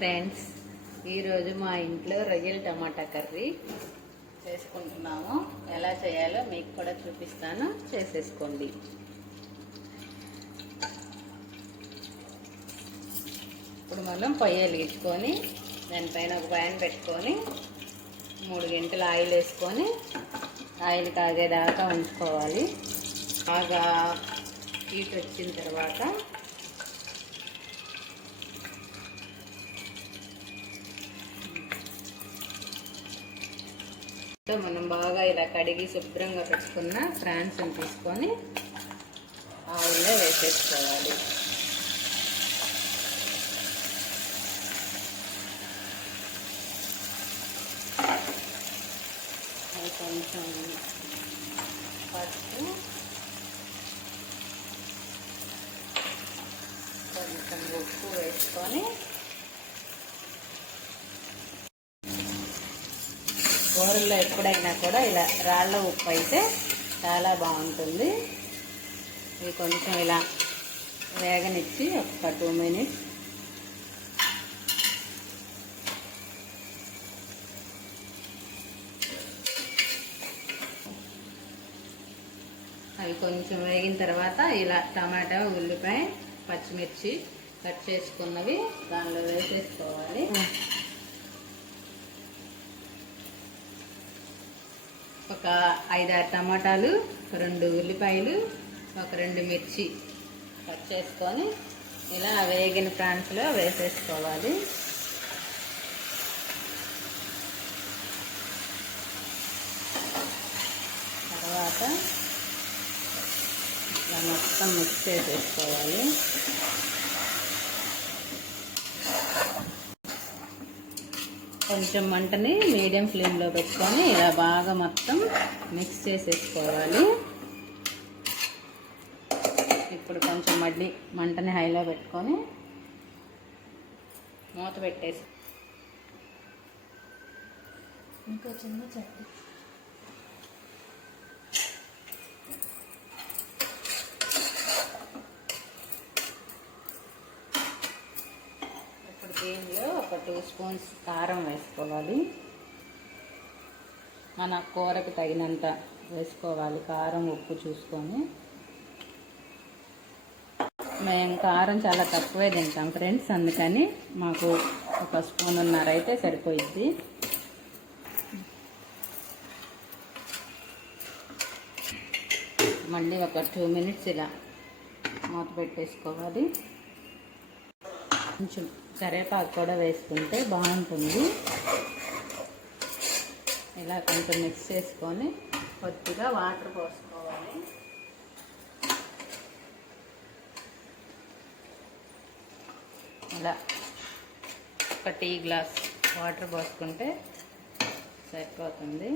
Friends, ఈరోజు మా ఇంట్లో రొయ్యల టమాటా కర్రీ చేసుకుంటున్నాము. ఎలా చేయాలో మీకు కూడా చూపిస్తాను, చేసేసుకోండి. ఇప్పుడు మనం పొయ్యి వెలిగించుకొని దానిపైన ఒక ప్యాన్ పెట్టుకొని 3 గంటలు ఆయిల్ వేసుకొని ఆయిల్ కాగేదాకా ఉంచుకోవాలి. బాగా హీట్ వచ్చిన తర్వాత మనం బాగా ఇలా కడిగి శుభ్రంగా పెట్టుకున్న ప్రాన్స్ తీసుకొని ఆయిల్లో వేసేసుకోవాలి. అది కొంచెం పసుపు, కొంచెం ఉప్పు వేసుకొని కూరల్లో ఎప్పుడైనా కూడా ఇలా రాళ్ళ ఉప్పు అయితే చాలా బాగుంటుంది. ఇవి కొంచెం ఇలా వేగనిచ్చి ఒక 2 మినిట్స్ అవి కొంచెం వేగిన తర్వాత ఇలా టమాటా, ఉల్లిపాయ, పచ్చిమిర్చి కట్ చేసుకున్నవి దానిలో వేసేసుకోవాలి. ఒక 5-6 టమాటాలు, 2 ఉల్లిపాయలు, ఒక 2 మిర్చి కట్ చేసుకొని ఇలా వేగిన ప్రాన్స్లో వేసేసుకోవాలి. తర్వాత ఇలా మొత్తం మిక్స్ చేసేసుకోవాలి. కొంచెం మంటని మీడియం ఫ్లేమ్లో పెట్టుకొని ఇలా బాగా మొత్తం మిక్స్ చేసేసుకోవాలి. ఇప్పుడు కొంచెం మళ్ళీ మంటని హైలో పెట్టుకొని మూత పెట్టేసి ఇంకో చిన్న చట్నీ దీనిలో ఒక 2 స్పూన్స్ కారం వేసుకోవాలి. మన కూరకు తగినంత వేసుకోవాలి. కారం, ఉప్పు చూసుకొని. మేము కారం చాలా తక్కువే తింటాం ఫ్రెండ్స్, అందుకని మాకు 1 స్పూన్నర అయితే సరిపోయిద్ది. మళ్ళీ ఒక 2 మినిట్స్ ఇలా మూత పెట్టేసుకోవాలి. కొంచెం కరివేపాకు కూడా వేసుకుంటే బాగుంటుంది. ఇలా కొంచెం మిక్స్ చేసుకొని కొద్దిగా వాటర్ పోసుకోవాలి. ఇలా ఒక టీ గ్లాస్ వాటర్ పోసుకుంటే సరిపోతుంది.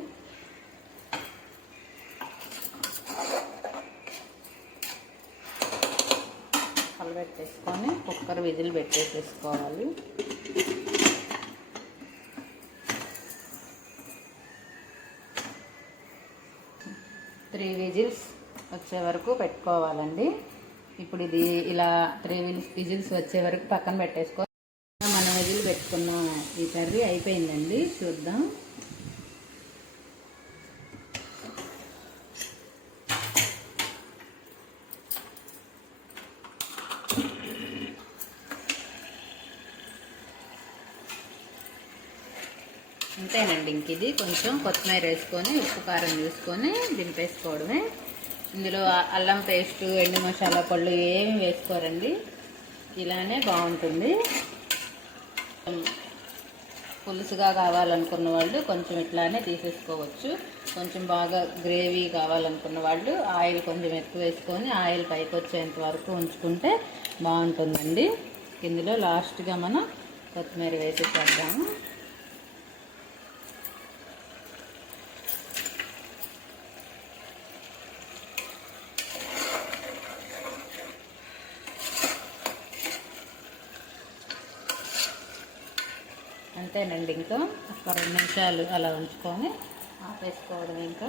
కలబెట్టేసుకొని కుక్కర్ విజిల్ పెట్టేసేసుకోవాలి. 3 విజిల్స్ వచ్చే వరకు పెట్టుకోవాలండి. ఇప్పుడు ఇది ఇలా 3 విజిల్స్ వచ్చే వరకు పక్కన పెట్టేసుకోవాలి. మనం విజిల్ పెట్టుకున్న ఈ కర్రీ అయిపోయిందండి. చూద్దాం. అంతేనండి. ఇంక ఇది కొంచెం కొత్తిమీర వేసుకొని ఉప్పు కారం చూసుకొని దింపేసుకోవడమే. ఇందులో అల్లం పేస్టు, ఎండు మసాలా పళ్ళు ఏమి వేసుకోరండి. ఇలానే బాగుంటుంది. పులుసుగా కావాలనుకున్న వాళ్ళు కొంచెం ఇట్లానే తీసేసుకోవచ్చు. కొంచెం బాగా గ్రేవీ కావాలనుకున్న వాళ్ళు ఆయిల్ కొంచెం ఎక్కువ వేసుకొని ఆయిల్ పైకి వచ్చేంత వరకు ఉంచుకుంటే బాగుంటుందండి. ఇందులో లాస్ట్గా మనం కొత్తిమీర వేసేసేద్దాము. అంతేనండి. ఇంకా ఒక 2 నిమిషాలు అలా ఉంచుకొని ఆపేసుకోవడం. ఇంకా